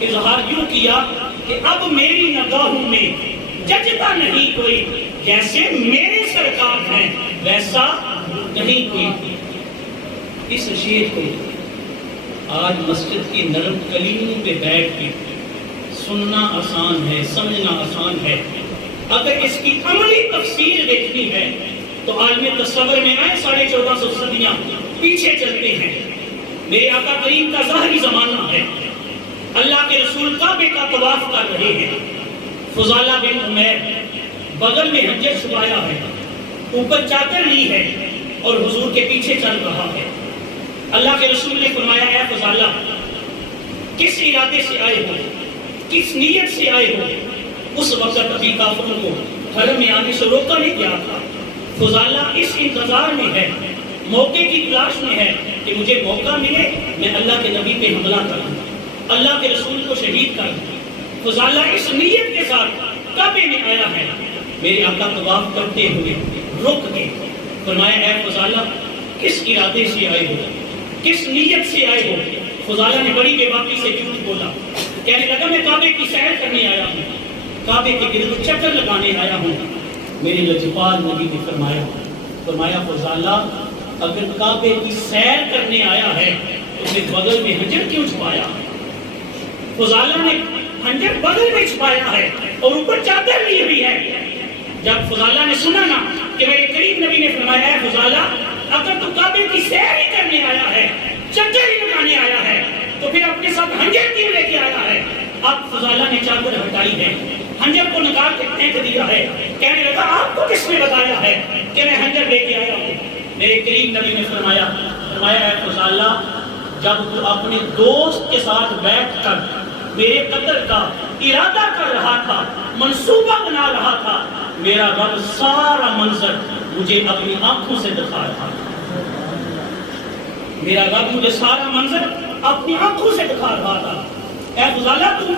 اظہار یوں کیا کہ اب میری نگاہوں میں جچتا نہیں کوئی، جیسے میرے سرکار ہیں ویسا نہیں کوئی۔ اس شعر کو آج مسجد کی نرم کلیوں پہ بیٹھ کے سننا آسان ہے، سمجھنا آسان ہے، اگر اس کی عملی تفسیر دیکھنی ہے تو عالم تصور میں آئے 1450 صدیاں پیچھے چلتے ہیں۔ میرے آقا کریم کا ظاہری زمانہ ہے، اللہ کے رسول کعبے کا طواف کر رہے ہیں، فضالہ بن عمیر بغل میں حنجر چھپایا ہے، اوپر چادر لی ہے اور حضور کے پیچھے چل رہا ہے۔ اللہ کے رسول نے فرمایا اے فضالہ کس ارادے سے آئے ہو، کس نیت سے آئے ہو؟ اس وقت ابھی کافروں کو حرم میں آنے سے روکا نہیں گیا تھا۔ فضالہ اس انتظار میں ہے، موقع کی تلاش میں ہے کہ مجھے موقع ملے میں اللہ کے نبی پہ حملہ کروں، اللہ کے رسول کو شہید کر دوں۔ فضالہ اس نیت کے ساتھ کعبے میں آیا ہے۔ میرے آقا طواف کرتے ہوئے رک گئے، فرمایا اے فضالہ کس ارادے سے آئے ہو، کس نیت سے آئے ہو؟ فضالہ نے بڑی بے باکی سے جھوٹ بولا، کہنے لگا میں کعبے کی سیر کرنے آیا ہوں، کعبے کے گرد چکر لگانے آیا ہوں۔ میرے لجپال نبی نے فرمایا فضالہ اگر کعبے کی سیر کرنے آیا ہے تو پھر بغل میں حنجر کیوں چھپایا؟ فضالہ نے حنجر بغل میں چھپایا ہے اور اوپر چادر لی ہوئی ہے۔ جب فضالہ نے سنا نا کہ میرے قریب نبی نے فرمایا ہے فضالہ اگر تو کعبے کی سیر ہی کرنے آیا ہے، چکر ہی لگانے آیا ہے تو پھر اپنے ساتھ حنجر کیوں لے کے آیا ہے؟ اب فضالہ نے چادر ہٹائی ہے، حنجر کو نکال کے پھینک دیا ہے، کہنے لگا آپ کو کس نے بتایا ہے کہ میں حنجر لے کے آیا ہوں؟ میرے قریب نبی نے فرمایا اے فضالہ جب تو اپنے دوست کے ساتھ بیٹھ کر میرے قتل کا ارادہ کر رہا تھا، منصوبہ بنا رہا تھا، میرا رب سارا منظر مجھے اپنی آنکھوں سے دکھا رہا تھا، میرا رب مجھے سارا منظر اپنی آنکھوں سے دکھا رہا تھا۔ اے فضالہ تو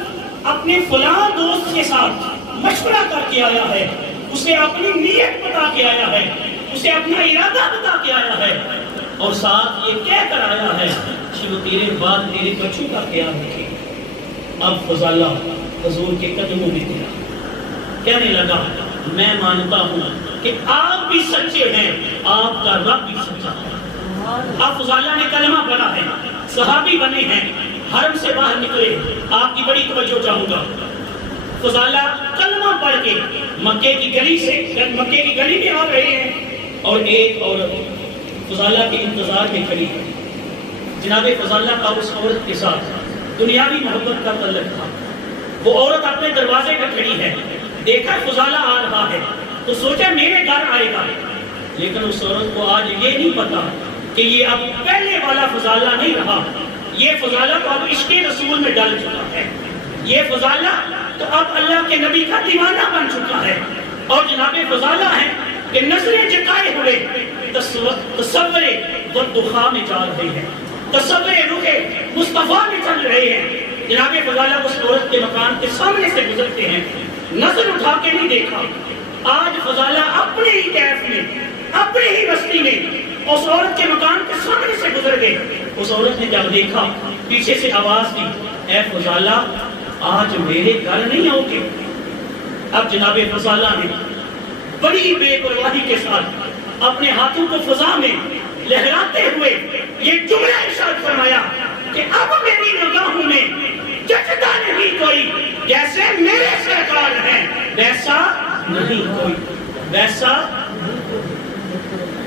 اپنے فلاں دوست کے ساتھ مشورہ کر کے آیا ہے، اسے اپنی نیت بتا کے آیا ہے، اسے اپنا ارادہ بتا کے آیا ہے اور ساتھ یہ کہہ کر آیا ہے کہ وہ تیرے بعد میرے بچوں کا خیال رکھے۔ اب فضالہ حضور کے قدموں میں گرا، کہنے لگا میں مانتا ہوں کہ آپ بھی سچے ہیں، آپ کا رب بھی سچا ہے۔ اب فضالہ نے کلمہ پڑھا ہے، صحابی بنے ہیں، حرم سے باہر نکلے، آپ کی بڑی توجہ چاہوں گا۔ فضالہ کلمہ پڑھ کے مکے کی گلی میں آ رہے ہیں اور ایک عورت فضالہ کے انتظار میں کھڑی ہے۔ جناب فضالہ کا اس عورت کے ساتھ دنیاوی محبت کا تعلق تھا۔ وہ عورت اپنے دروازے پر کھڑی ہے، دیکھا فضالہ آ رہا ہے تو سوچا میرے گھر آئے گا، لیکن اس عورت کو آج یہ نہیں پتا کہ یہ اب پہلے والا فضالہ نہیں رہا، یہ فضالہ تو اب عشق رسول میں ڈال چکا ہے، یہ فضالہ تو اب اللہ کے نبی کا دیوانہ بن چکا ہے۔ اور جناب فضالہ ہیں کہ نظریں جھکائے ہوئے تصور والدخا میں جا رہے ہیں، تصور روح مصطفیٰ میں چل رہے ہیں۔ جناب فضالہ اس عورت کے مکان کے سامنے سے گزرتے ہیں، نظر اٹھا کے نہیں دیکھا۔ آج فضالہ اپنے ہی کیف میں، اپنے ہی بستی میں اس عورت کے مکان کے سامنے سے گزر گئے۔ اس عورت نے جب دیکھا پیچھے سے آواز دی اے فضالہ آج میرے گھر نہیں آؤ گے؟ اب جناب فضالہ نے بڑی بے پرواہی کے ساتھ اپنے ہاتھوں کو فضا میں لہراتے ہوئے یہ جملہ ارشاد فرمایا کہ اب میری نگاہوں میں جچتا نہیں کوئی، جیسے میرے سرکار ہیں ویسا نہیں کوئی، ویسا۔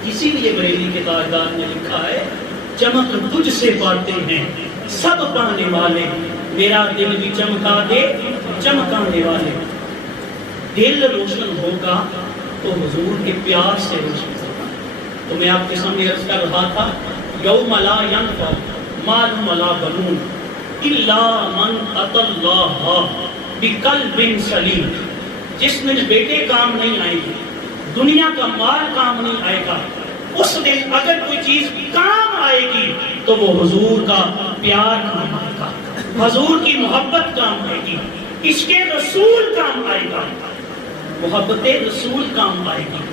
اسی لیے بریلی کے تاجدار نے لکھا ہے چمک تجھ سے پاتے ہیں سب پانے والے، میرا دل بھی چمکا دے چمکانے والے۔ دل روشن ہوگا تو حضور کے پیار سے روشن ہوگا۔ تو میں آپ کے سامنے عرض کر رہا تھا یوم لا ینفع مال ولا بنون الا من اتى اللہ بقلب سلیم۔ جس دن بیٹے کام نہیں آئے گی، دنیا کا مال کام نہیں آئے گا، اس دن اگر کوئی چیز کام آئے گی تو وہ حضور کا پیار کام آئے گا، حضور کی محبت کام آئے گی، عشق رسول کام آئے گا، محبت رسول کام آئے گی۔